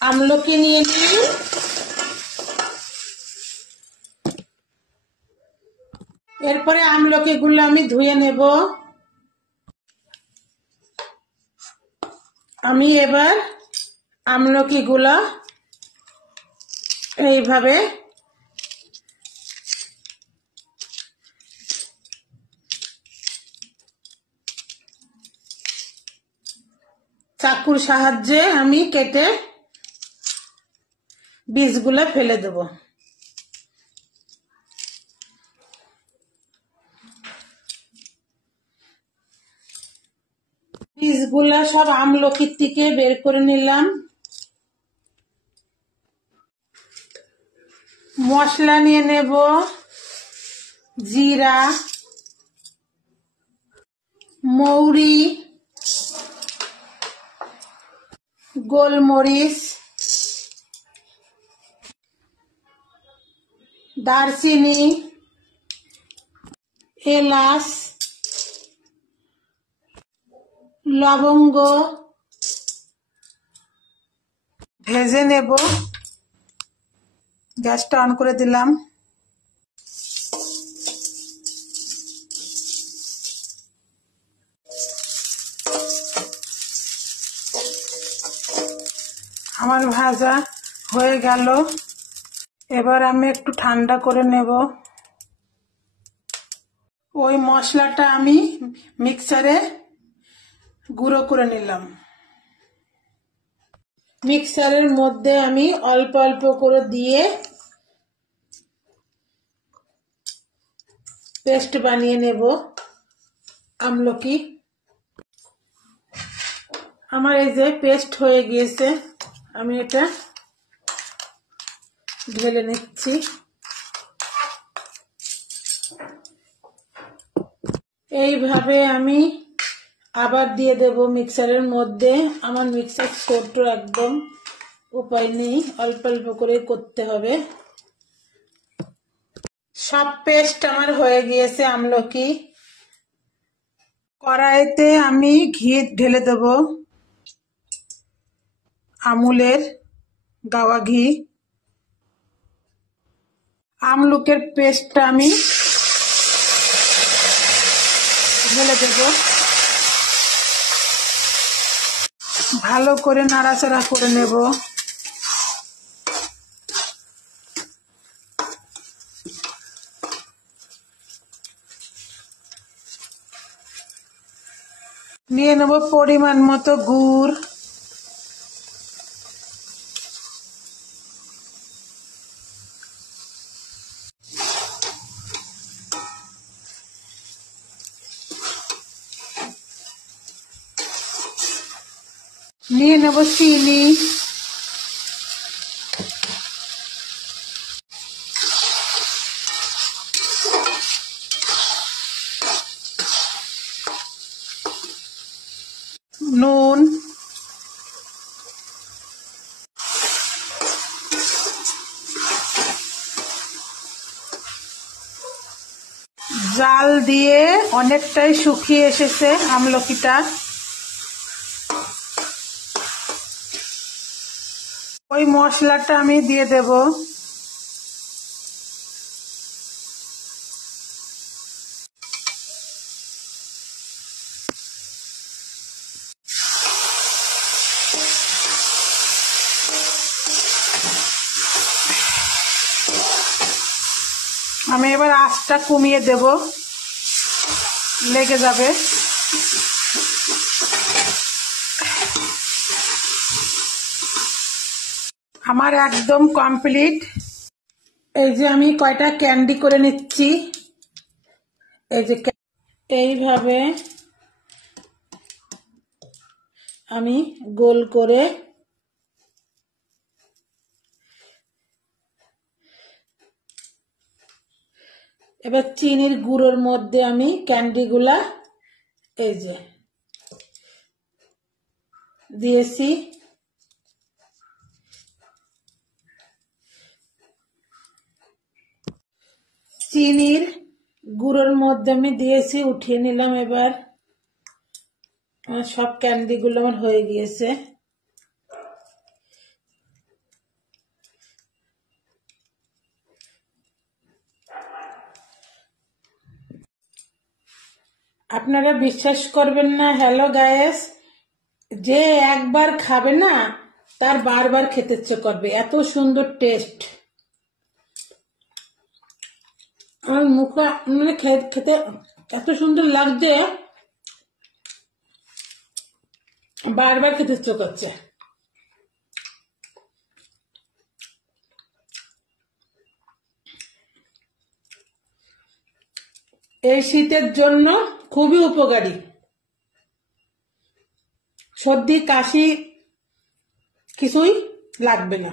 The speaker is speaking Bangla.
আমলকি নিয়ে নিই। এরপরে আমলকিগুলো আমি ধুয়ে নেব। আমি এবার আমলকিগুলো এইভাবে চাকুর সাহায্যে আমি কেটে বীজগুলো ফেলে দেব। বীজগুলা সব আমলকির থেকে বের করে নিলাম। মশলা নিয়ে নেব, জিরা, মৌরি, গোলমরিচ, দারচিনি, এলাচ, লবঙ্গ ভেজে নেব। গ্যাসটা অন করে দিলাম। আমার ভাজা হয়ে গেল। এবার আমি একটু ঠান্ডা করে নেব। ওই মশলাটা আমি মিক্সারে গুঁড়ো করে নিলাম। মিক্সারের মধ্যে আমি অল্প অল্প করে দিয়ে পেস্ট বানিয়ে নেব আমলকি। আমার এই যে পেস্ট হয়ে গিয়েছে, আমি এটা ঢেলে নিচ্ছি। এইভাবে আমি আবার দিয়ে দেব মিক্সারের মধ্যে। আমার মিক্সার ছোট, একদম উপায় নেই, অল্প অল্প করে করতে হবে। সব পেস্ট আমার হয়ে গিয়েছে আমলকি। কড়াইতে আমি ঘি ঢেলে দেব, আমুলের গাওয়া ঘি। আমলকির পেস্টটা আমি ঢেলে দেব। ভালো করে নাড়াচাড়া করে নেব। নিয়ে নেব পরিমাণ মতো গুড়, নিয়ে নেব চিনি, নুন, জাল দিয়ে অনেকটাই শুকিয়ে এসেছে আমলকিটা। ওই মশলাটা আমি দিয়ে দেব। আমি এবার আঁচটা কমিয়ে দেব, লেগে যাবে। আমার একদম কমপ্লিট। এই যে আমি কয়টা ক্যান্ডি করে নিচ্ছি। এই যে এইভাবে আমি গোল করে এবার চিনির গুঁড়োর মধ্যে আমি ক্যান্ডিগুলা এই যে দিয়েছি। চিনির গুঁড়োর মধ্যে আমি দিয়েছি, উঠিয়ে নিলাম। এবার আমার সব ক্যান্ডিগুলো আমার হয়ে গিয়েছে। আপনারা বিশ্বাস করবেন না, হ্যালো গায়েস, যে একবার খাবে না তার বারবার খেতে ইচ্ছে করবে, এত সুন্দর টেস্ট। আমার মুখটা মানে খেতে এত সুন্দর লাগছে, বারবার খেতে ইচ্ছে করছে। এই শীতের জন্য খুবই উপকারী। সর্দি কাশি কিছুই লাগবে না।